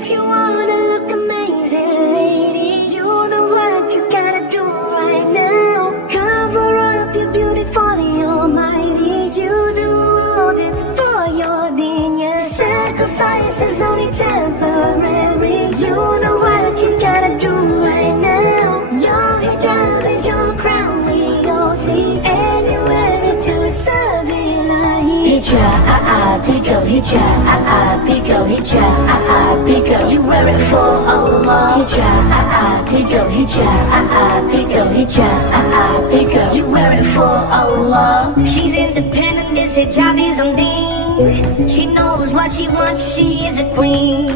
If you wanna look amazing, lady, you know what you gotta do right now. Cover up your beauty for the Almighty. You do all this for your genius. Sacrifice is only temporary. You know what you gotta do right now. Your hijab is your crown, we all see, and you wear it to serve Ilahi. Hijab, big girl, hijab, big girl, hijab, big girl. You wear it for Allah. Hijab, big girl, hijab, big girl, hijab, big girl. You wear it for Allah. She's independent, this hijab is on deen. She knows what she wants, she is a queen.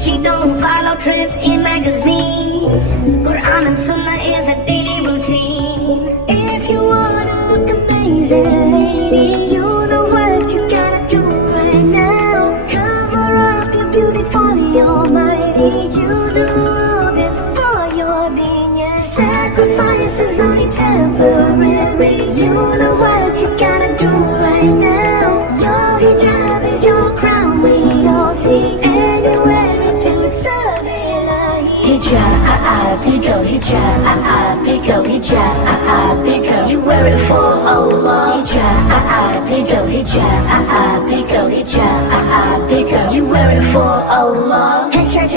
She don't follow trends in magazines. Quran and Sunnah is a daily routine. If you wanna look amazing, lady, you know what you gotta do right now. Cover up your beauty for the Almighty. You do all this for your genius. Sacrifice is only temporary. You know what you gotta do right now. Your hijab is your crown, we all see, and you wear it to serve Ilahi. Hijab, big girl, hijab, big girl, hijab, big girl. You wear it for Allah. Hijab, big girl, hijab, big girl, hijab, big girl. You wear it for Allah. Hijab,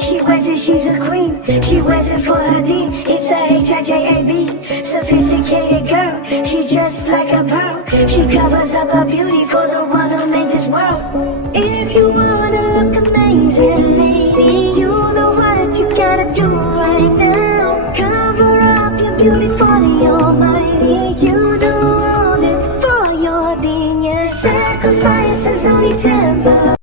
she wears it, she's a queen. She wears it for her deen. It's a Hijab, sophisticated girl. She's just like a pearl. She covers up her beauty for the one who made this world. If you